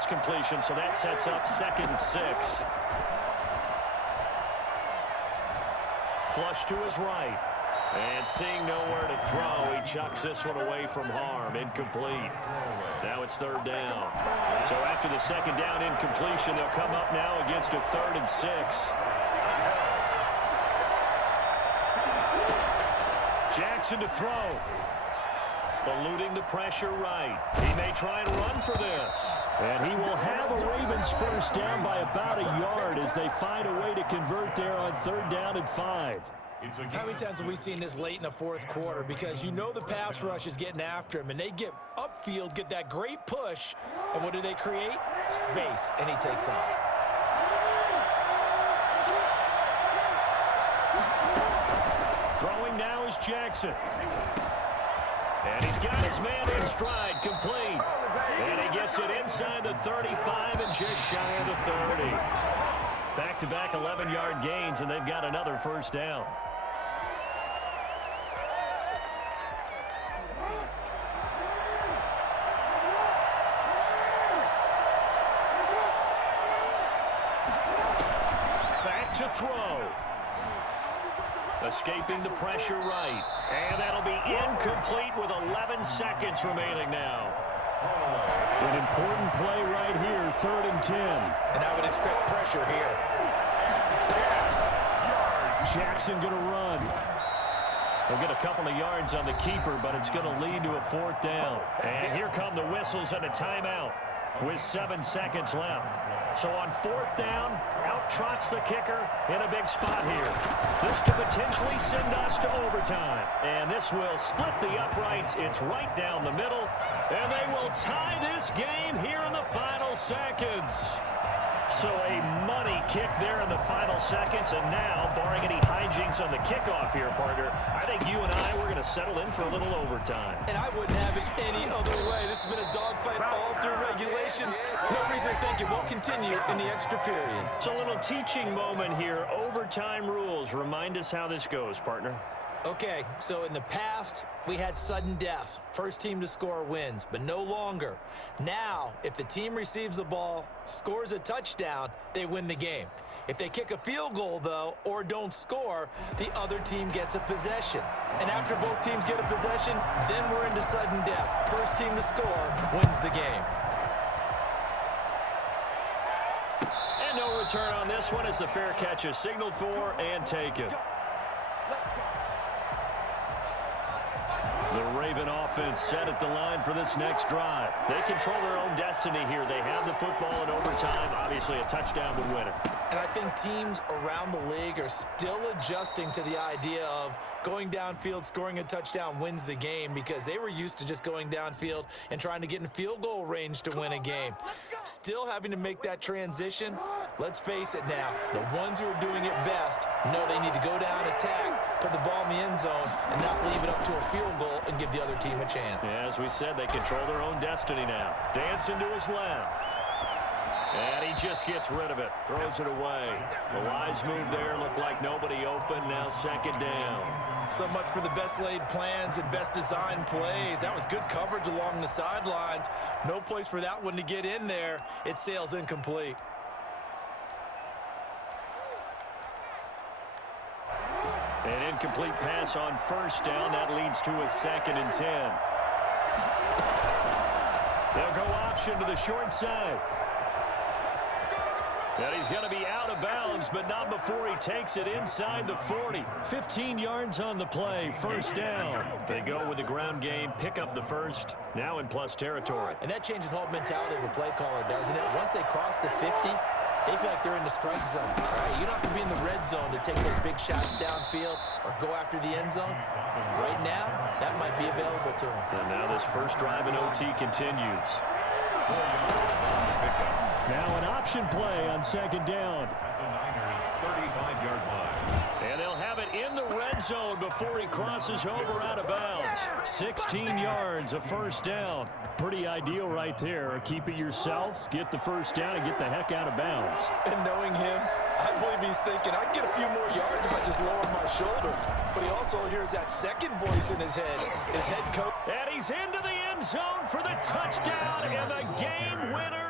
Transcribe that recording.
pass completion, so that sets up 2nd and 6. Flush to his right. And seeing nowhere to throw, he chucks this one away from harm. Incomplete. Now it's 3rd down. So after the 2nd down incompletion, they'll come up now against a 3rd and 6. Jackson to throw. Eluding the pressure right. He may try and run for this. And he will have a Ravens 1st down by about a yard as they find a way to convert there on 3rd down and 5. How many times have we seen this late in the 4th quarter? Because you know the pass rush is getting after him, and they get upfield, get that great push, and what do they create? Space, and he takes off. Throwing now is Jackson. And he's got his man in stride, complete. And he gets it inside the 35 and just shy of the 30. Back-to-back 11-yard gains, and they've got another 1st down. Back to throw. Escaping the pressure right. And that'll be incomplete with 11 seconds remaining now. An important play right here, 3rd and 10. And I would expect pressure here. Jackson going to run. He'll get a couple of yards on the keeper, but it's going to lead to a 4th down. And here come the whistles and a timeout with 7 seconds left. So on 4th down, out trots the kicker in a big spot here. This to potentially send us to overtime. And this will split the uprights. It's right down the middle. And they will tie this game here in the final seconds. So a money kick there in the final seconds. And now, barring any hijinks on the kickoff here, partner, I think you and I, we're going to settle in for a little overtime. And I wouldn't have it any other way. This has been a dogfight all through regulation. No reason to think it won't continue in the extra period. It's a little teaching moment here. Overtime rules. Remind us how this goes, partner. Okay, so in the past, we had sudden death. First team to score wins, but no longer. Now, if the team receives the ball, scores a touchdown, they win the game. If they kick a field goal, though, or don't score, the other team gets a possession. And after both teams get a possession, then we're into sudden death. First team to score wins the game. And no return on this one as the fair catch is signaled for and taken. The Raven offense set at the line for this next drive. They control their own destiny here. They have the football in overtime. Obviously, a touchdown would win it. And I think teams around the league are still adjusting to the idea of going downfield, scoring a touchdown wins the game, because they were used to just going downfield and trying to get in field goal range to win a game. Still having to make that transition. Let's face it now, the ones who are doing it best know they need to go down, attack, put the ball in the end zone, and not leave it up to a field goal and give the other team a chance. Yeah, as we said, they control their own destiny now. Dancing to his left. And he just gets rid of it. Throws it away. The wise move there. Looked like nobody open. Now 2nd down. So much for the best laid plans and best designed plays. That was good coverage along the sidelines. No place for that one to get in there. It sails incomplete. An incomplete pass on 1st down. That leads to a 2nd and 10. They'll go option to the short side. And he's going to be out of bounds, but not before he takes it inside the 40. 15 yards on the play, 1st down. They go with the ground game, pick up the 1st, now in plus territory. And that changes the whole mentality of a play caller, doesn't it? Once they cross the 50, they feel like they're in the strike zone. Right? You don't have to be in the red zone to take those big shots downfield or go after the end zone. Right now, that might be available to them. And now this first drive in OT continues. Now an option play on 2nd down. At the Niners' 35-yard line. And they'll have it in the red zone before he crosses over out of bounds. 16 yards, a 1st down. Pretty ideal right there. Keep it yourself, get the 1st down, and get the heck out of bounds. And knowing him, I believe he's thinking, I can get a few more yards if I just lower my shoulder. But he also hears that second voice in his head, his head coach. And he's into the end zone for the touchdown and the game winner.